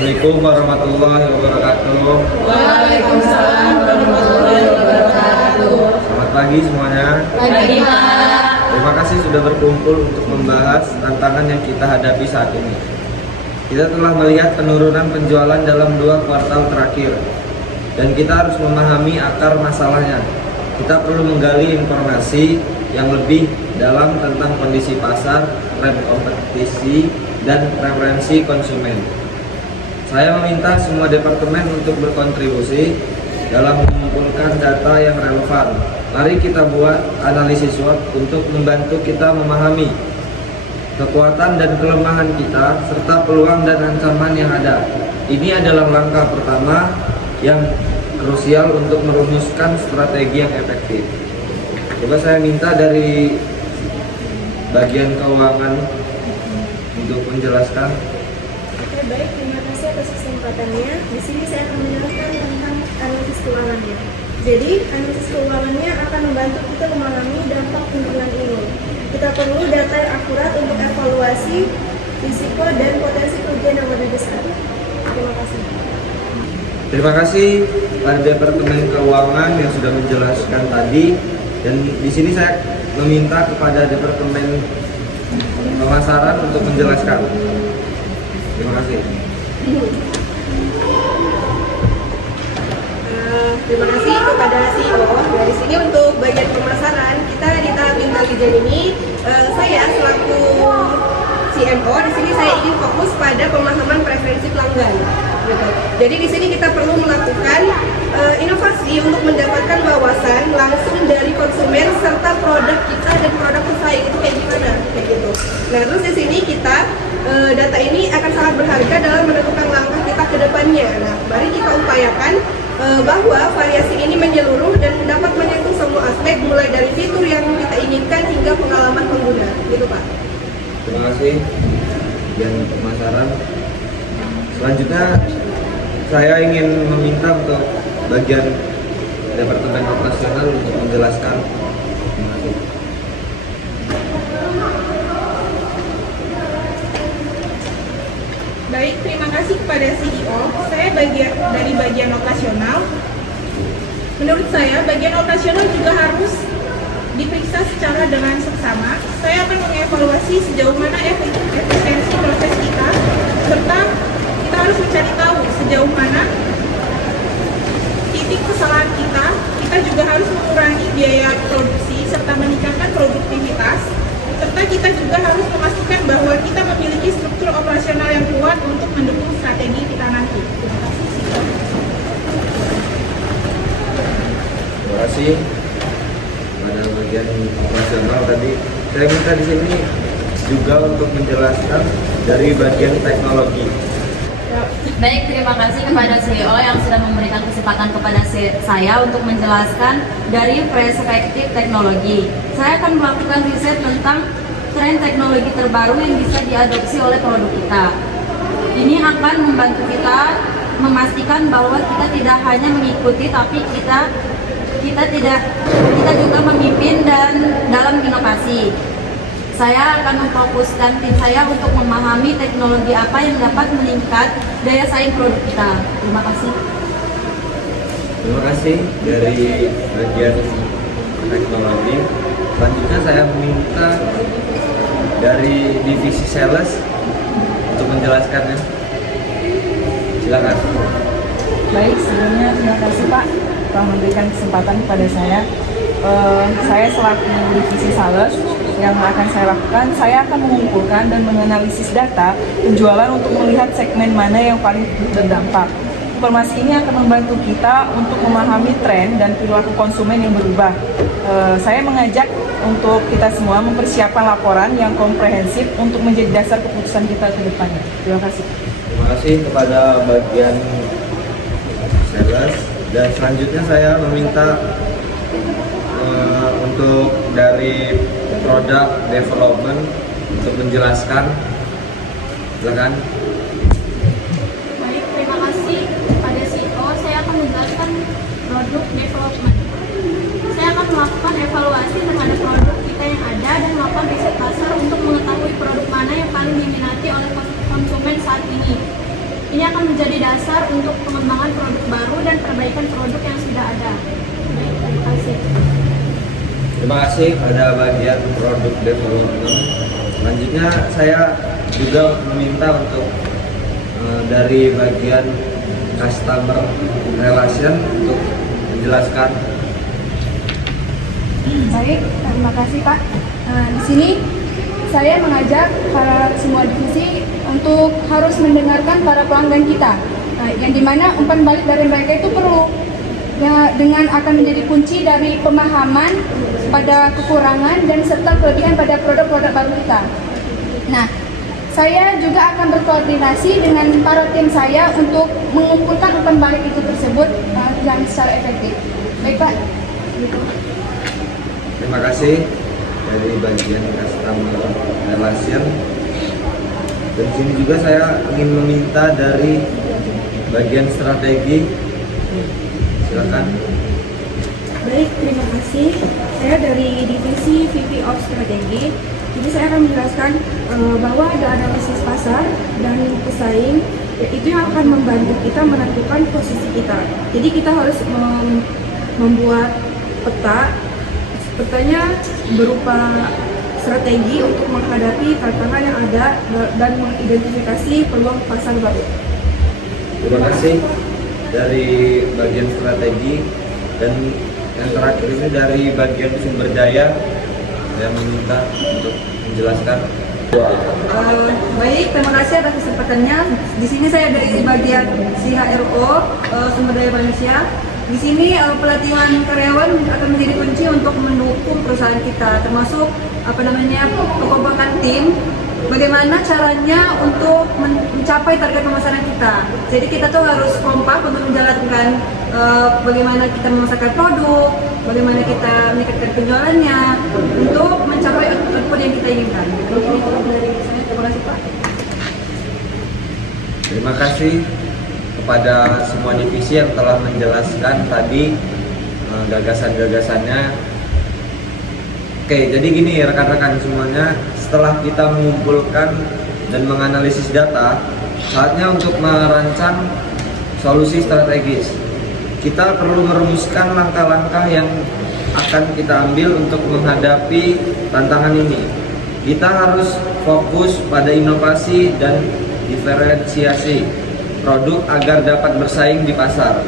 Assalamualaikum warahmatullahi wabarakatuh. Waalaikumsalam warahmatullahi wabarakatuh. Selamat pagi semuanya. Pagi, Pak. Terima kasih sudah berkumpul untuk membahas tantangan yang kita hadapi saat ini. Kita telah melihat penurunan penjualan dalam 2 kuartal terakhir, dan kita harus memahami akar masalahnya. Kita perlu menggali informasi yang lebih dalam tentang kondisi pasar, tren kompetisi, dan preferensi konsumen. Saya meminta semua departemen untuk berkontribusi dalam mengumpulkan data yang relevan. Mari kita buat analisis SWOT untuk membantu kita memahami kekuatan dan kelemahan kita, serta peluang dan ancaman yang ada. Ini adalah langkah pertama yang krusial untuk merumuskan strategi yang efektif. Coba saya minta dari bagian keuangan untuk menjelaskan. Oke, baik, terima kasih atas kesempatannya. Di sini saya akan menjelaskan tentang analisis keuangannya. Jadi, analisis keuangannya akan membantu kita memahami dampak lingkungan ini. Kita perlu data yang akurat untuk evaluasi risiko dan potensi kerugian yang lebih besar. Terima kasih. Terima kasih pada Departemen Keuangan yang sudah menjelaskan tadi, dan di sini saya meminta kepada Departemen Pemasaran untuk menjelaskan. Terima kasih. Terima kasih kepada CEO. Dari sini untuk bagian pemasaran, kita di tahap intelijen ini, saya selaku CMO di sini saya ingin fokus pada pemahaman preferensi pelanggan. Gitu. Jadi di sini kita perlu melakukan inovasi untuk mendapatkan wawasan langsung dari konsumen serta produk kita dan produk pesaing itu kayak gimana, kayak gitu. Nah, terus di sini kita data ini akan sangat berharga dalam menentukan langkah kita ke depannya. Nah, mari kita upayakan bahwa variasi ini menyeluruh dan dapat menyentuh semua aspek, mulai dari fitur yang kita inginkan hingga pengalaman pengguna. Gitu, Pak. Terima kasih. Dan pemasaran. Selanjutnya saya ingin meminta untuk bagian Departemen Operasional untuk menjelaskan. Terima kasih. Baik, terima kasih kepada CEO. Saya dari bagian operasional. Menurut saya, bagian operasional juga harus diperiksa secara dengan seksama. Saya akan mengevaluasi sejauh mana efisiensi proses kita, serta kita harus mencari tahu sejauh mana titik kesalahan kita. Kita juga harus mengurangi biaya produksi serta meningkatkan produktivitas. Serta kita juga harus memastikan bahwa kita memiliki struktur operasional yang kuat untuk mendukung strategi kita nanti. Terima kasih. Terima kasih pada bagian operasional tadi. Saya minta di sini juga untuk menjelaskan dari bagian teknologi. Baik, terima kasih kepada CEO yang sudah memberikan kesempatan kepada saya untuk menjelaskan dari perspektif teknologi. Saya akan melakukan riset tentang tren teknologi terbaru yang bisa diadopsi oleh produk kita. Ini akan membantu kita memastikan bahwa kita tidak hanya mengikuti, tapi kita juga memimpin dan dalam inovasi. Saya akan memfokuskan tim saya untuk memahami teknologi apa yang dapat meningkat daya saing produk kita. Terima kasih. Terima kasih dari bagian teknologi. Selanjutnya saya meminta dari divisi sales untuk menjelaskannya. Silakan. Baik, sebelumnya terima kasih Pak telah memberikan kesempatan kepada saya. Saya selaku divisi sales, yang akan saya lakukan, saya akan mengumpulkan dan menganalisis data penjualan untuk melihat segmen mana yang paling berdampak. Informasi ini akan membantu kita untuk memahami tren dan perilaku konsumen yang berubah. Saya mengajak untuk kita semua mempersiapkan laporan yang komprehensif untuk menjadi dasar keputusan kita ke depannya. Terima kasih. Terima kasih kepada bagian sales, dan selanjutnya saya meminta untuk dari product development untuk menjelaskan. Silakan. Baik, terima kasih pada CEO. Saya akan menjelaskan produk development. Saya akan melakukan evaluasi terhadap produk kita yang ada dan melakukan riset pasar untuk mengetahui produk mana yang paling diminati oleh konsumen saat ini. Ini akan menjadi dasar untuk pengembangan produk baru dan perbaikan produk yang sudah ada. Baik, terima kasih. Terima kasih pada bagian produk development. Selanjutnya saya juga meminta untuk dari bagian customer relation untuk menjelaskan. Baik, terima kasih Pak. Di sini saya mengajak para semua divisi untuk harus mendengarkan para pelanggan kita, yang dimana umpan balik dari mereka itu perlu, ya, dengan akan menjadi kunci dari pemahaman pada kekurangan dan serta kelebihan pada produk-produk baru kita. Nah, saya juga akan berkoordinasi dengan para tim saya untuk mengumpulkan umpan balik itu tersebut yang secara efektif. Baik Pak. Terima kasih dari bagian customer relation. Dan sini juga saya ingin meminta dari bagian strategi. Silakan. Baik, terima kasih. Saya dari divisi VP of Strategi. Jadi saya akan menjelaskan bahwa ada analisis pasar dan pesaing, itu yang akan membantu kita menentukan posisi kita. Jadi kita harus membuat peta. Petanya berupa strategi untuk menghadapi tantangan yang ada dan mengidentifikasi peluang pasar baru. Terima kasih dari bagian strategi, dan yang terakhir ini dari bagian sumber daya. Saya meminta untuk menjelaskan. Baik, terima kasih atas kesempatannya. Di sini saya dari bagian CHRO, sumber daya manusia. Di sini pelatihan karyawan akan menjadi kunci untuk mendukung perusahaan kita, termasuk kekompakan tim. Bagaimana caranya untuk mencapai target pemasaran kita. Jadi kita tuh harus kompak untuk menjalankan bagaimana kita memasarkan produk, bagaimana kita meningkatkan penjualannya untuk mencapai output yang kita inginkan. Mungkin itu dari saya. Terima kasih Pak. Terima kasih kepada semua divisi yang telah menjelaskan tadi gagasan-gagasannya. Oke, jadi gini rekan-rekan semuanya, setelah kita mengumpulkan dan menganalisis data, saatnya untuk merancang solusi strategis. Kita perlu merumuskan langkah-langkah yang akan kita ambil untuk menghadapi tantangan ini. Kita harus fokus pada inovasi dan diferensiasi produk agar dapat bersaing di pasar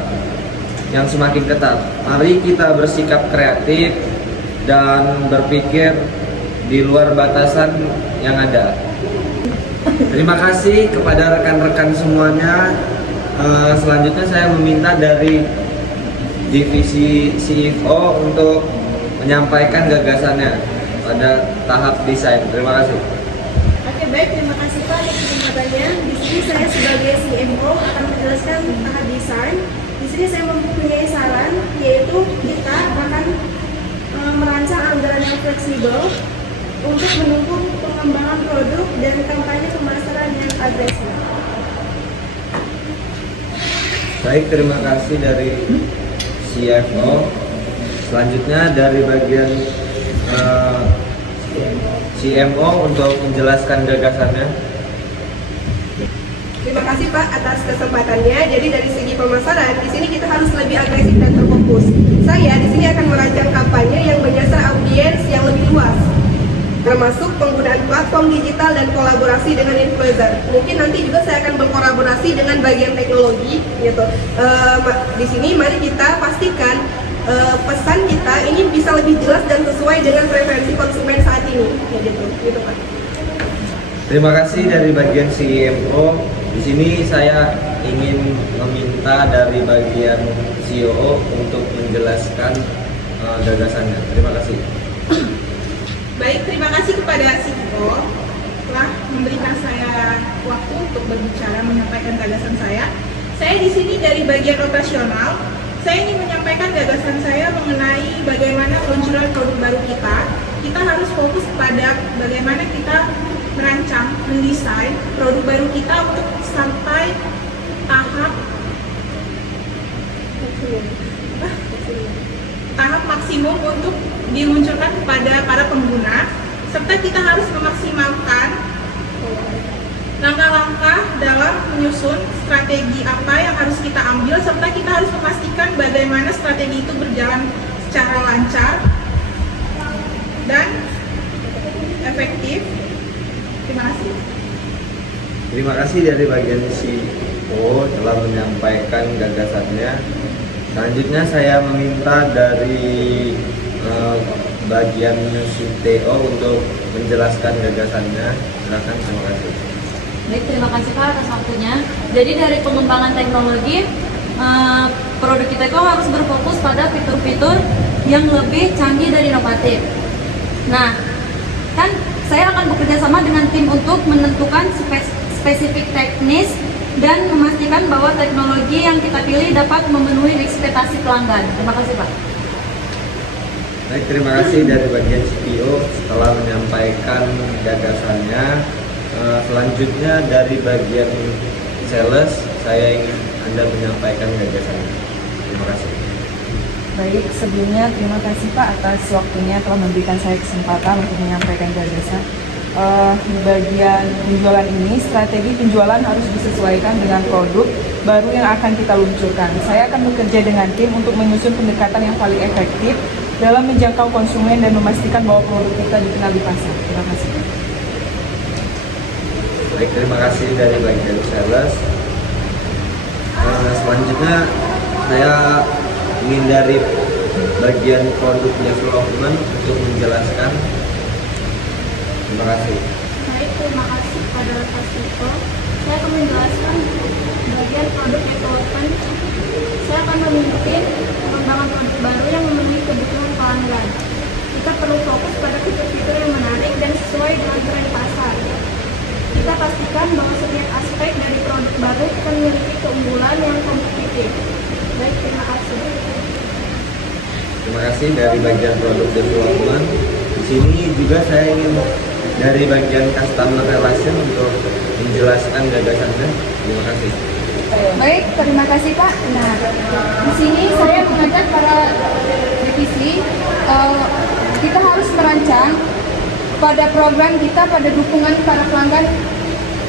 yang semakin ketat. Mari kita bersikap kreatif dan berpikir di luar batasan yang ada. Terima kasih kepada rekan-rekan semuanya. Selanjutnya saya meminta dari divisi CFO untuk menyampaikan gagasannya pada tahap desain. Terima kasih. Oke, baik, terima kasih Pak atas kesempatannya. Di sini saya sebagai CMO akan menjelaskan tahap desain. Di sini saya mempunyai saran, yaitu kita akan merancang anggaran yang fleksibel untuk mendukung pengembangan produk dan kampanye pemasaran yang agresif. Baik, terima kasih dari CFO. Selanjutnya dari bagian CMO untuk menjelaskan gagasannya. Terima kasih Pak atas kesempatannya. Jadi dari segi pemasaran, di sini kita harus lebih agresif dan terfokus. Saya di sini akan merancang kampanye yang menyasar audiens yang lebih luas, termasuk penggunaan platform digital dan kolaborasi dengan influencer. Mungkin nanti juga saya akan berkolaborasi dengan bagian teknologi, gitu. Di sini mari kita pastikan pesan kita ini bisa lebih jelas dan sesuai dengan preferensi konsumen saat ini, gitu Pak. Terima kasih dari bagian CMO. Di sini saya ingin meminta dari bagian CEO untuk menjelaskan gagasannya. Terima kasih. Baik, terima kasih kepada CEO telah memberikan saya waktu untuk berbicara menyampaikan gagasan saya. Saya di sini dari bagian operasional. Saya ingin menyampaikan gagasan saya mengenai bagaimana peluncuran produk baru kita. Kita harus fokus pada bagaimana kita merancang, mendesain produk baru kita untuk sampai tahap maksimum untuk diluncurkan kepada para pengguna, serta kita harus memaksimalkan langkah-langkah langkah dalam menyusun strategi apa yang harus kita ambil, serta kita harus memastikan bagaimana strategi itu berjalan secara lancar dan efektif. Terima kasih. Terima kasih dari bagian CEO telah menyampaikan gagasannya. Selanjutnya saya meminta dari bagian CTO untuk menjelaskan gagasannya. Silakan, terima kasih. Baik, terima kasih Pak atas waktunya. Jadi dari pengembangan teknologi, produk kita itu harus berfokus pada fitur-fitur yang lebih canggih dan inovatif. Nah, kan saya akan bekerja sama dengan tim untuk menentukan spesifik teknis dan memastikan bahwa teknologi yang kita pilih dapat memenuhi ekspektasi pelanggan. Terima kasih Pak. Baik, terima kasih dari bagian CTO setelah menyampaikan gagasannya. Selanjutnya dari bagian sales, saya ingin Anda menyampaikan gagasannya. Terima kasih. Baik, sebelumnya terima kasih Pak atas waktunya telah memberikan saya kesempatan untuk menyampaikan gagasan. Di bagian penjualan ini, strategi penjualan harus disesuaikan dengan produk baru yang akan kita luncurkan. Saya akan bekerja dengan tim untuk menyusun pendekatan yang paling efektif dalam menjangkau konsumen dan memastikan bahwa produk kita dikenal di pasar. Terima kasih. Baik, terima kasih dari bagian sales. Selanjutnya saya ingin dari bagian produk development untuk menjelaskan. Terima kasih. Baik, terima kasih kepada Pak Sito. Saya akan menjelaskan bagian produk development. Saya akan memimpin pengembangan produk baru yang memenuhi kebutuhan pelanggan. Kita perlu fokus pada fitur-fitur yang menarik dan sesuai dengan tren pasar. Kita pastikan bahwa setiap aspek dari produk baru memiliki keunggulan yang kompetitif. Baik, terima kasih. Terima kasih dari bagian produk development. Di sini juga saya ingin dari bagian customer relation untuk menjelaskan gagasannya. Terima kasih. Baik, terima kasih Pak. Nah, di sini saya mengajak para divisi, kita harus merancang pada program kita, pada dukungan para pelanggan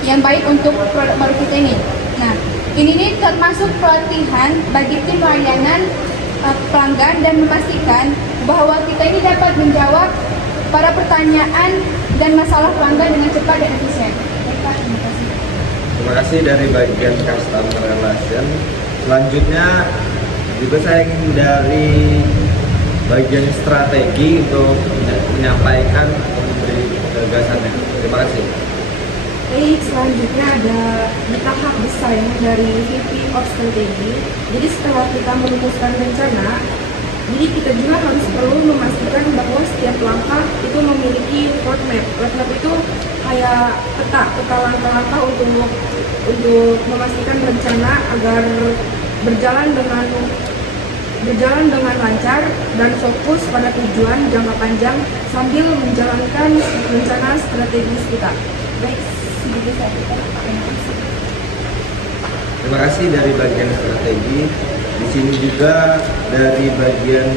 yang baik untuk produk baru kita ini. Nah, ini termasuk pelatihan bagi tim layanan pelanggan dan memastikan bahwa kita ini dapat menjawab para pertanyaan dan masalah pelanggan dengan cepat dan efisien. Baik, Pak, terima kasih. Terima kasih dari bagian customer relation. Selanjutnya juga saya ingin dari bagian strategi untuk menyampaikan atau memberi gagasannya. Terima kasih. Baik, selanjutnya ada di tahap besar dari VP of Strategi. Jadi setelah kita merumuskan rencana, jadi kita juga harus perlu memastikan bahwa setiap langkah itu memiliki roadmap. Roadmap itu kayak peta langkah-langkah untuk memastikan rencana agar berjalan dengan lancar dan fokus pada tujuan jangka panjang sambil menjalankan rencana strategis kita. Baik, segitu saja. Terima kasih. Terima kasih dari bagian strategi. Di sini juga dari bagian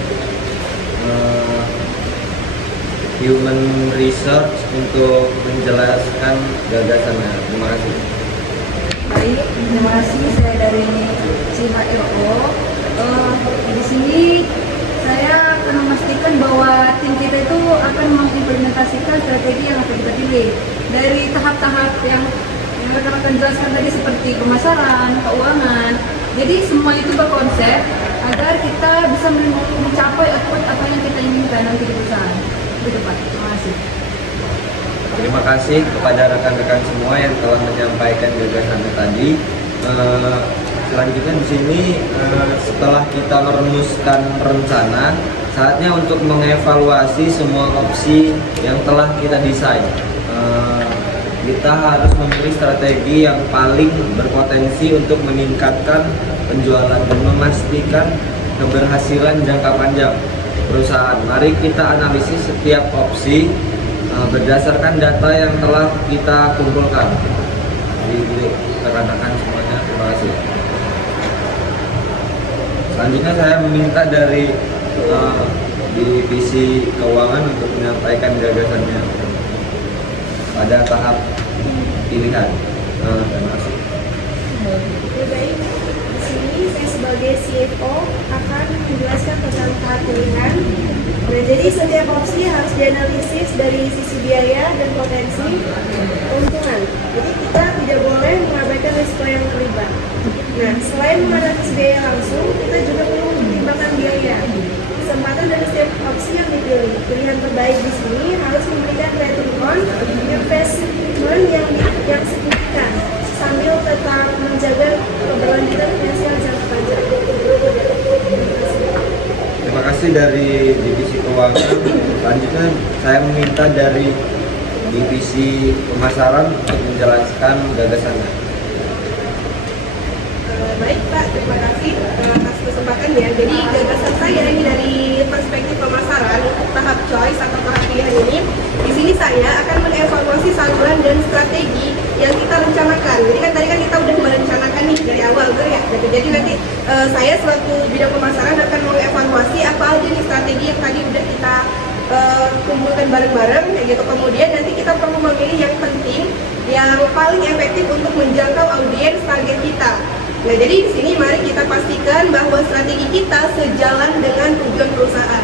human research untuk menjelaskan gagasannya. Terima kasih. Baik, terima kasih. Saya dari CHRO. Di sini saya akan memastikan bahwa tim kita itu akan mengimplementasikan strategi yang akan kita pilih dari tahap-tahap yang rekan-rekan jelaskan tadi seperti pemasaran, keuangan. Jadi semua itu berkonsep agar kita bisa mencapai output apa yang kita inginkan nanti di perusahaan. Itu Pak. Terima kasih. Terima kasih kepada rekan-rekan semua yang telah menyampaikan gagasannya tadi. Selanjutnya di sini setelah kita merumuskan rencana, saatnya untuk mengevaluasi semua opsi yang telah kita desain. Kita harus memilih strategi yang paling berpotensi untuk meningkatkan penjualan dan memastikan keberhasilan jangka panjang perusahaan. Mari kita analisis setiap opsi berdasarkan data yang telah kita kumpulkan. Jadi rekan-rekan semuanya, terima kasih. Selanjutnya saya meminta dari divisi keuangan untuk menyampaikan gagasannya pada tahap pilihan. Terima kasih. Oke, baik. Di sini saya sebagai CFO akan menjelaskan tentang tahap pilihan. Nah, jadi setiap opsi harus dianalisis dari sisi biaya dan potensi keuntungan. Jadi kita tidak boleh mengabaikan risiko yang terlibat. Nah, selain menganalisis biaya langsung, kita juga perlu mempertimbangkan biaya. Kesempatan dari setiap opsi yang dipilih. Pilihan terbaik di sini harus memberikan return on investment yang signifikan sambil tetap menjaga keberlanjutan finansial jangka panjang. Terima kasih dari divisi keuangan. Selanjutnya saya meminta dari divisi pemasaran untuk menjelaskan gagasannya. Baik Pak, terima kasih atas kesempatannya. Jadi gagasan saya ini dari perspektif pemasaran untuk tahap choice atau tahap pilihan ini, di sini saya akan mengevaluasi saluran dan strategi yang kita rencanakan. Jadi kan tadi kan kita udah merencanakan nih dari awal tuh ya. Jadi nanti saya selaku bidang pemasaran akan mengevaluasi apa aja nih strategi yang tadi udah kita kumpulkan bareng-bareng kayak gitu. Kemudian nanti kita perlu memilih yang penting, yang paling efektif untuk menjangkau audiens target kita. Nah, jadi di sini mari kita pastikan bahwa strategi kita sejalan dengan tujuan perusahaan.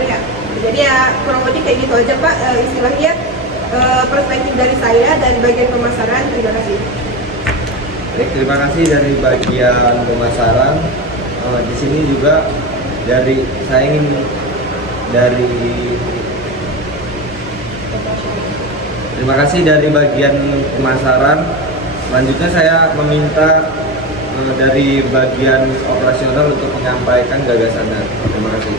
Ya. Jadi ya kurang lebih kayak gitu aja Pak istilahnya perspektif dari saya dari bagian pemasaran. Terima kasih. Baik, terima kasih dari bagian pemasaran. Di sini juga dari saya ingin terima kasih dari bagian pemasaran. Selanjutnya saya meminta dari bagian operasional untuk menyampaikan gagasannya. Terima kasih.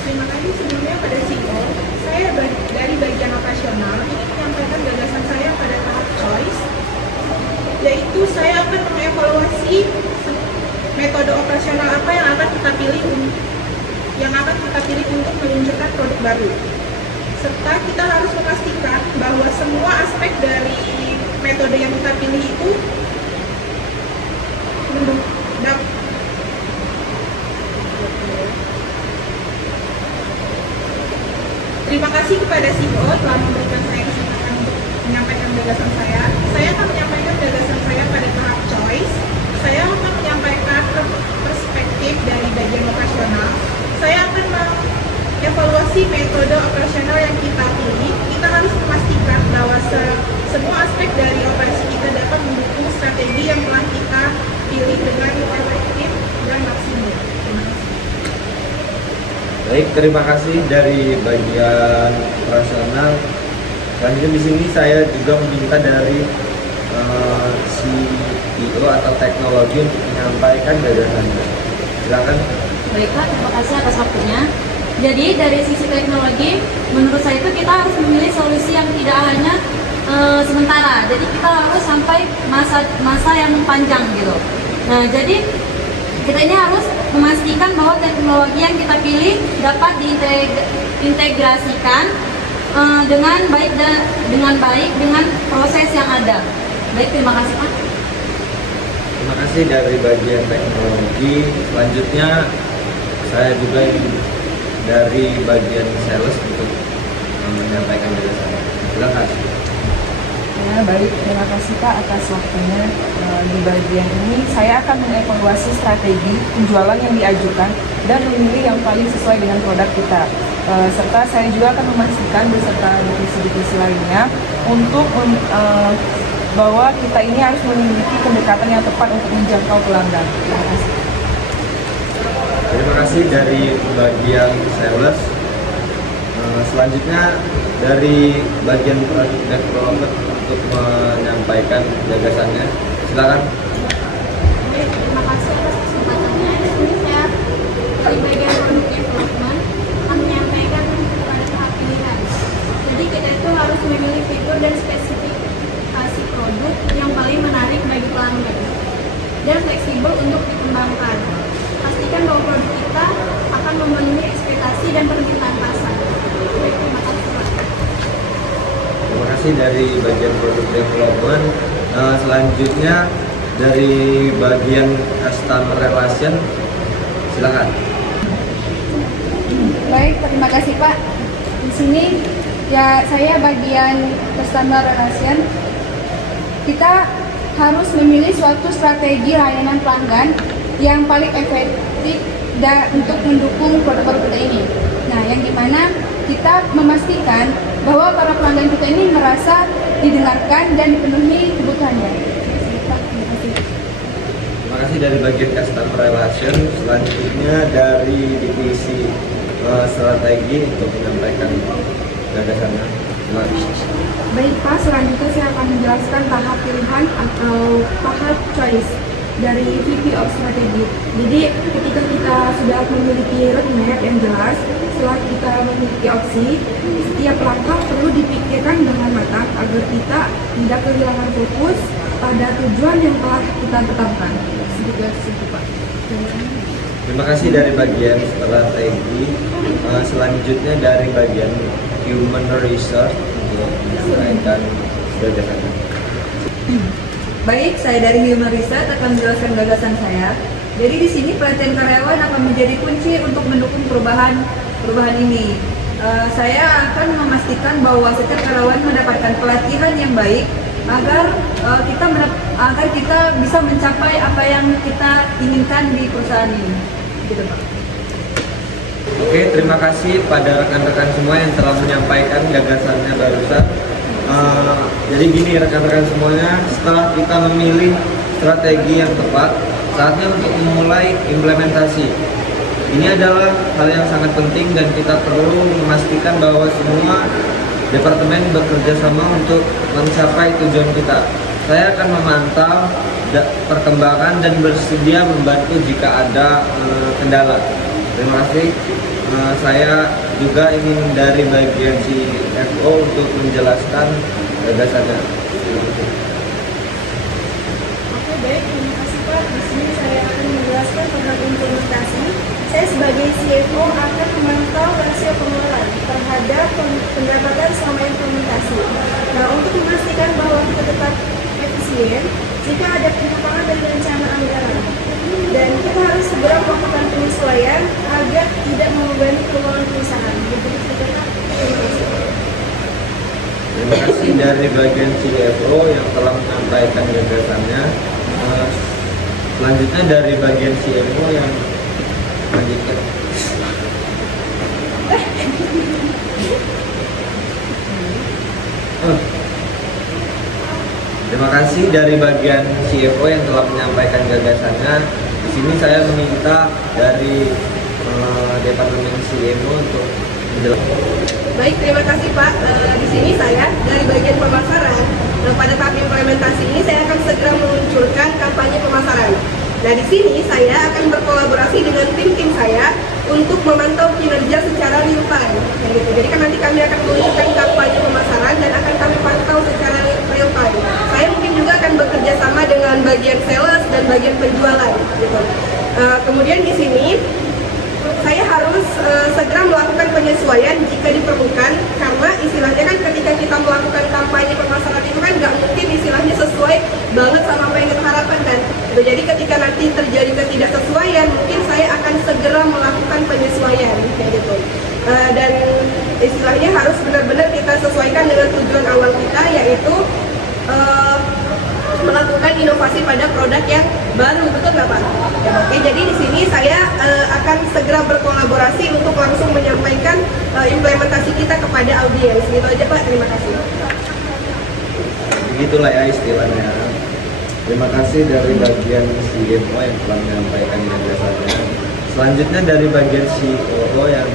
Terima kasih sebelumnya pada CEO. Saya dari bagian operasional ingin menyampaikan gagasan saya pada tahap choice, yaitu saya akan mengevaluasi metode operasional apa yang akan kita pilih untuk meluncurkan produk baru. Serta kita harus memastikan bahwa semua aspek dari metode yang kita pilih itu Terima kasih kepada CEO telah memberikan saya kesempatan untuk menyampaikan gagasan saya. Saya akan menyampaikan gagasan saya pada tahap choice. Saya akan menyampaikan perspektif dari bagian operasional. Saya akan mengevaluasi metode operasional yang kita pilih. Kita harus memastikan bahwa semua aspek dari operasi kita dapat mendukung strategi yang telah kita pilih dengan efektif dan maksimal. Baik, terima kasih dari bagian operasional. Selanjutnya di sini saya juga meminta dari CEO atau teknologi untuk menyampaikan gagasannya. Silakan. Baiklah, terima kasih atas waktunya. Jadi dari sisi teknologi, menurut saya itu kita harus memilih solusi yang tidak hanya sementara. Jadi kita harus sampai masa yang panjang gitu. Nah, jadi kita ini harus memastikan bahwa teknologi yang kita pilih dapat diintegrasikan dengan baik dengan proses yang ada. Baik, terima kasih Pak. Terima kasih dari bagian teknologi. Selanjutnya saya juga ingin dari bagian sales untuk menyampaikan gagasannya. Silakan. Ya, baik, terima kasih Pak atas waktunya. Di bagian ini saya akan mengevaluasi strategi penjualan yang diajukan dan memilih yang paling sesuai dengan produk kita. Serta saya juga akan memastikan beserta divisi-divisi lainnya untuk bahwa kita ini harus memiliki pendekatan yang tepat untuk menjangkau pelanggan. Terima kasih. Terima kasih dari bagian sales. Selanjutnya dari bagian product development untuk menyampaikan gagasannya. Silakan. Baik, terima kasih atas kesempatannya. Di sini saya dari bagian produk development akan menyampaikan pada tahap pilihan. Jadi kita itu harus memilih fitur dan spesifikasi produk yang paling menarik bagi pelanggan dan fleksibel untuk dikembangkan. Pastikan bahwa produk kita akan memenuhi ekspektasi dan permintaan pasar. Baik, terima kasih Pak. Terima kasih dari bagian product development. Selanjutnya dari bagian customer relation. Silakan. Baik, terima kasih Pak. Di sini ya saya bagian customer relation. kita harus memilih suatu strategi layanan pelanggan yang paling efektif untuk mendukung produk-produk kita ini. Nah, yang dimana kita memastikan bahwa para pelanggan kita ini merasa didengarkan dan dipenuhi kebutuhannya. Terima kasih. Terima kasih dari bagian customer relation. Selanjutnya dari divisi strategi untuk menyampaikan gagasannya. Baik Pak, selanjutnya saya akan menjelaskan tahap pilihan atau tahap choice dari VP of Strategy. Jadi ketika kita sudah memiliki roadmap yang jelas, setelah kita memiliki opsi, setiap langkah perlu dipikirkan dengan matang agar kita tidak kehilangan fokus pada tujuan yang telah kita tetapkan. Segitu Pak. Terima kasih dari bagian strategi. Selanjutnya dari bagian human research untuk menyampaikan gagasannya. Baik, saya dari Human Research akan menjelaskan gagasan saya. Jadi di sini pelatihan karyawan akan menjadi kunci untuk mendukung perubahan ini. Saya akan memastikan bahwa setiap karyawan mendapatkan pelatihan yang baik agar kita bisa mencapai apa yang kita inginkan di perusahaan ini. Gitu, Pak. Oke, terima kasih pada rekan-rekan semua yang telah menyampaikan gagasannya barusan. Jadi gini rekan-rekan semuanya, setelah kita memilih strategi yang tepat, saatnya untuk memulai implementasi. Ini adalah hal yang sangat penting dan kita perlu memastikan bahwa semua departemen bekerja sama untuk mencapai tujuan kita. Saya akan memantau perkembangan dan bersedia membantu jika ada kendala. Terima kasih. Saya juga ingin dari bagian CFO untuk menjelaskan gagasannya. Oke, baik, terima kasih Pak. Di sini saya akan menjelaskan tentang implementasi. Saya sebagai CFO akan memantau rasio pengeluaran terhadap pendapatan selama implementasi. Nah, untuk memastikan bahwa kita tetap efisien, jika ada penyimpangan dari rencana anggaran, dan kita harus segera melakukan penyesuaian agar tidak membebani keuangan perusahaan. Terima kasih dari bagian CFO yang telah menyampaikan gagasannya. Selanjutnya dari bagian CFO yang lanjutkan. Terima kasih dari bagian CFO yang telah menyampaikan gagasannya. Di sini saya meminta dari departemen CFO untuk menjelaskan. Baik, terima kasih Pak. Di sini saya dari bagian pemasaran. Pada tahap implementasi ini saya akan segera meluncurkan kampanye pemasaran. Nah, di sini saya akan berkolaborasi dengan tim saya untuk memantau kinerja secara real time. Gitu. Jadi kan nanti kami akan meluncurkan kampanye pemasaran dan akan kami pantau secara real time. Saya mungkin juga akan bekerja sama dengan bagian sales dan bagian penjualan. Gitu. Kemudian di sini saya harus segera melakukan penyesuaian jika diperlukan, karena istilahnya kan ketika kita melakukan kampanye pemasaran itu kan nggak mungkin istilahnya sesuai banget sama apa yang kita harapkan kan. Jadi ketika nanti terjadi ketidaksesuaian, mungkin saya akan segera melakukan penyesuaian kayak gitu. Dan istilahnya harus benar-benar kita sesuaikan dengan tujuan awal kita, yaitu melakukan inovasi pada produk yang baru, betul nggak Pak? Ya, oke, jadi di sini saya akan segera berkolaborasi untuk langsung menyampaikan implementasi kita kepada audiens. Gitu aja Pak, terima kasih. Begitulah ya istilahnya. Terima kasih dari bagian CFO yang telah menyampaikan gagasannya. Selanjutnya dari bagian CEO yang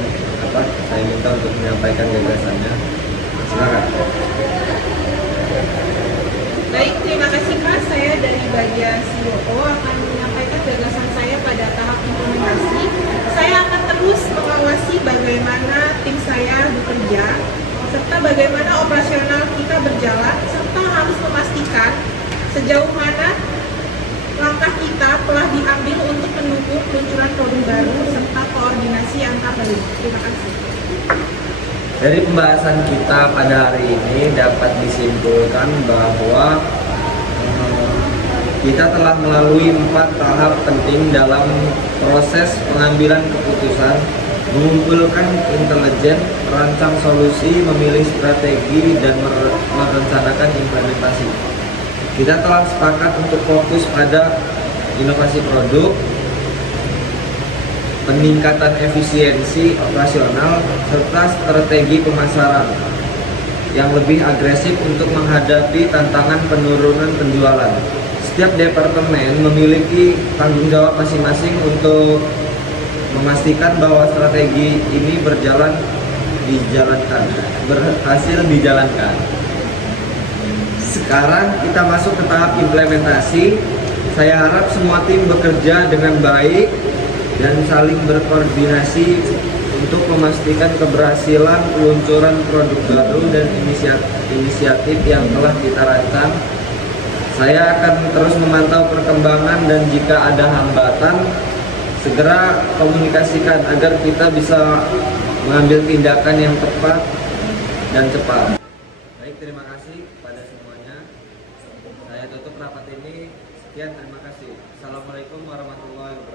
saya minta untuk menyampaikan gagasannya. Silakan. Baik, terima kasih Pak. Saya dari bagian CEO akan menyampaikan gagasan saya pada tahap implementasi. Saya akan terus mengawasi bagaimana tim saya bekerja, serta bagaimana operasional kita berjalan, serta harus memastikan sejauh mana langkah kita telah diambil untuk mendukung peluncuran produk baru serta koordinasi antar baik. Terima kasih. Dari pembahasan kita pada hari ini dapat disimpulkan bahwa kita telah melalui 4 tahap penting dalam proses pengambilan keputusan, mengumpulkan intelijen, merancang solusi, memilih strategi, dan merencanakan implementasi. Kita telah sepakat untuk fokus pada inovasi produk, peningkatan efisiensi operasional, serta strategi pemasaran yang lebih agresif untuk menghadapi tantangan penurunan penjualan. Setiap departemen memiliki tanggung jawab masing-masing untuk memastikan bahwa strategi ini berhasil dijalankan. Sekarang kita masuk ke tahap implementasi. Saya harap semua tim bekerja dengan baik dan saling berkoordinasi untuk memastikan keberhasilan peluncuran produk baru dan inisiatif yang telah kita rancang. Saya akan terus memantau perkembangan dan jika ada hambatan, segera komunikasikan agar kita bisa mengambil tindakan yang tepat dan cepat. Baik, terima kasih kepada semuanya. Saya tutup rapat ini. Sekian, terima kasih. Assalamualaikum warahmatullahi wabarakatuh.